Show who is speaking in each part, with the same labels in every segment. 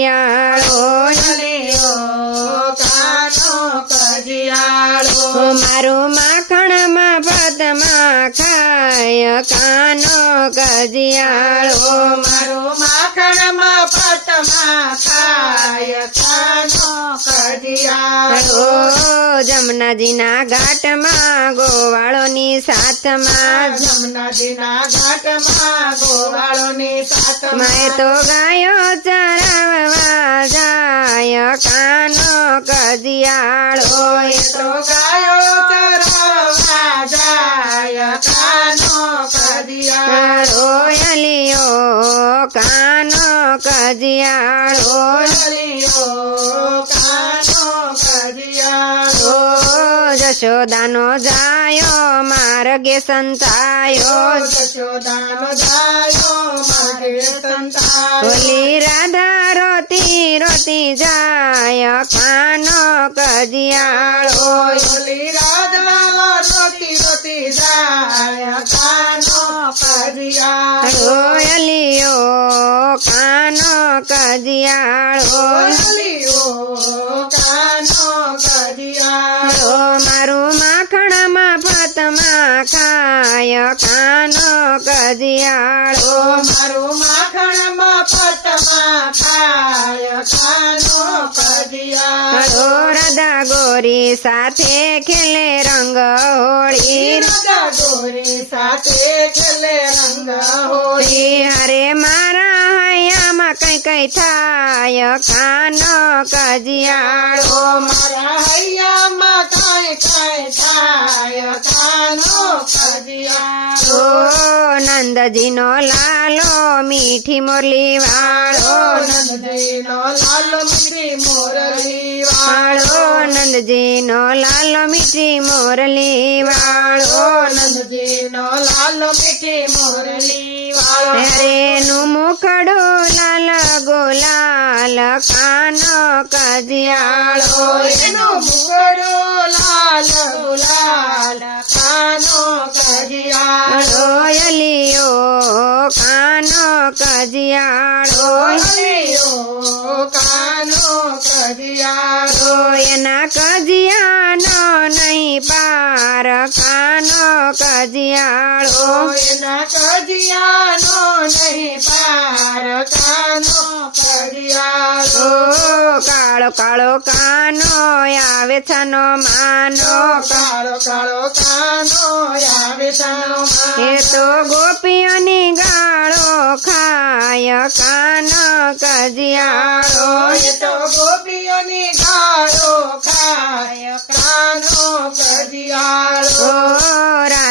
Speaker 1: કજિયાળો
Speaker 2: કાનો કજિયાળો.
Speaker 1: મારું માખણમાં પદમાં ખાય કાનો કજિયાળો.
Speaker 2: મારો માખણમાં પતમાં ખાય કાનો કજિયાળો.
Speaker 1: જમનાજીના ઘાટમાં ગોવાળોની સાથમાં.
Speaker 2: જમનાજીના ઘાટમાં ગોવાળોની સાથમાં.
Speaker 1: મેં તો ગાયો ચરાવવા કજિયાળો
Speaker 2: એ તો ગાયો ચરવા જાય કાનો કજિયાળો
Speaker 1: રોયલિયો કાનો કજિયાળો
Speaker 2: અલિયો કાનો કજિયાળો
Speaker 1: જશોદાનો જાયો માર્ગે સંતાયો.
Speaker 2: જશોદાનો જાયો
Speaker 1: જાય કાનો કજિયાળો
Speaker 2: ઓલી રાધા રોતી રોતી જાય કાનો કજિયાળો
Speaker 1: રોયલિયો કાનો કજિયાળો
Speaker 2: ઓલિયો કાનો કજિયાળો
Speaker 1: મારું માખણમાં પતમાં ખાય કાનો કજિયાળો રાધા ગોરી સાથે ખેલે રંગ હોળી
Speaker 2: રાજા ગોરી સાથે ખેલે રંગ હોળી
Speaker 1: હરે મારા હૈયામાં કઈ કઈ થાય કાનો કજિયાળો
Speaker 2: મારા હૈયામાં કઈ કઈ થાય કાનો કજિયાળો
Speaker 1: નંદજીનો લાલો મીઠી મુરલી વાળો
Speaker 2: નંદજીનો લાલ મીઠી મોરલી
Speaker 1: વાળો નંદજીનો લાલો મીઠી મોરલી વાળો
Speaker 2: નંદજીનો લાલો મીઠી મોરલી વાળો
Speaker 1: હરેનું મુખડું લાલ ગોલાલ કજિયાળો
Speaker 2: એનો લાલ ગુલાલ કાનો કજિયાળો
Speaker 1: કાનો કજિયાળો.
Speaker 2: કાનો કજિયાળો.
Speaker 1: એના કજિયાનો નહીં પાર કાનો કજિયાળો.
Speaker 2: એના કજિયાનો નહીં પાર કાનો કજિયાળો
Speaker 1: કાળો કાળો કાનો આવે છનો માનો.
Speaker 2: કાળો કાળો કાનો આવે તારો
Speaker 1: એ તો ગોપીઓની ગાળો ખાય કાનો કજિયાળો
Speaker 2: એ તો ગોપીઓની ગાળો ખાય કાનો કજિયાળો
Speaker 1: ઓ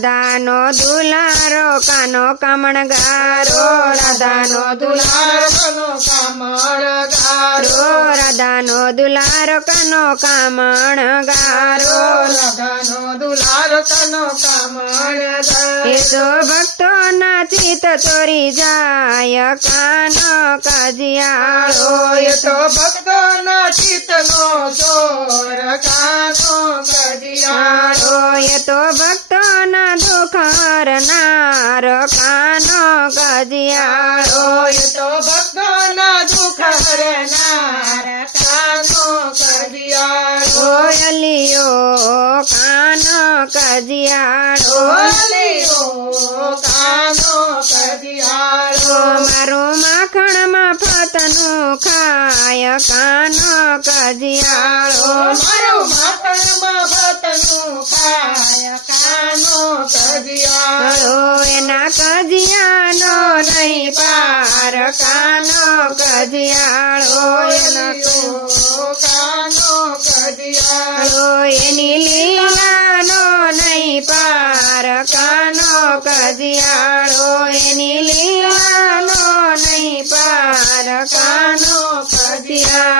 Speaker 1: રાધાનો દુલારો કાનો કામણગારો રાધાનો દુલારો
Speaker 2: દુલારનો કામળ ગારો
Speaker 1: રો રાધાનો દુલારો કાનો કામણગારો.
Speaker 2: રાધાનો દુલારો કાનો કામળ
Speaker 1: એ
Speaker 2: ગારો
Speaker 1: તો ભક્તો ના ચિત ચોરી જાય કાનો કજિયાળો.
Speaker 2: એ તો ભક્તોનો ચિત્તનો ચોર કાનો કજિયાળો.
Speaker 1: એ તો કાનો ગજિયારો
Speaker 2: એ તો ભક્તોના દુઃખ હરનાર. કાનો કજિયાળો
Speaker 1: રોયલિયો કાનો
Speaker 2: કાનો કજિયાળો
Speaker 1: મારું માખણમાં ફતનું ખાય, કાનો કજિયાળો
Speaker 2: મારું માખણમાં ફતનું ખાય કાનો કજિયાળો
Speaker 1: હળો એના કજિયાનો નહીં પાર કાનો કજિયાળો એના
Speaker 2: કાનો કજિયાળો
Speaker 1: એની લીલાનો નહીં પાર કાનો કજિયાળો એની લીલાનો નહીં પાર કાનો કજિયાળો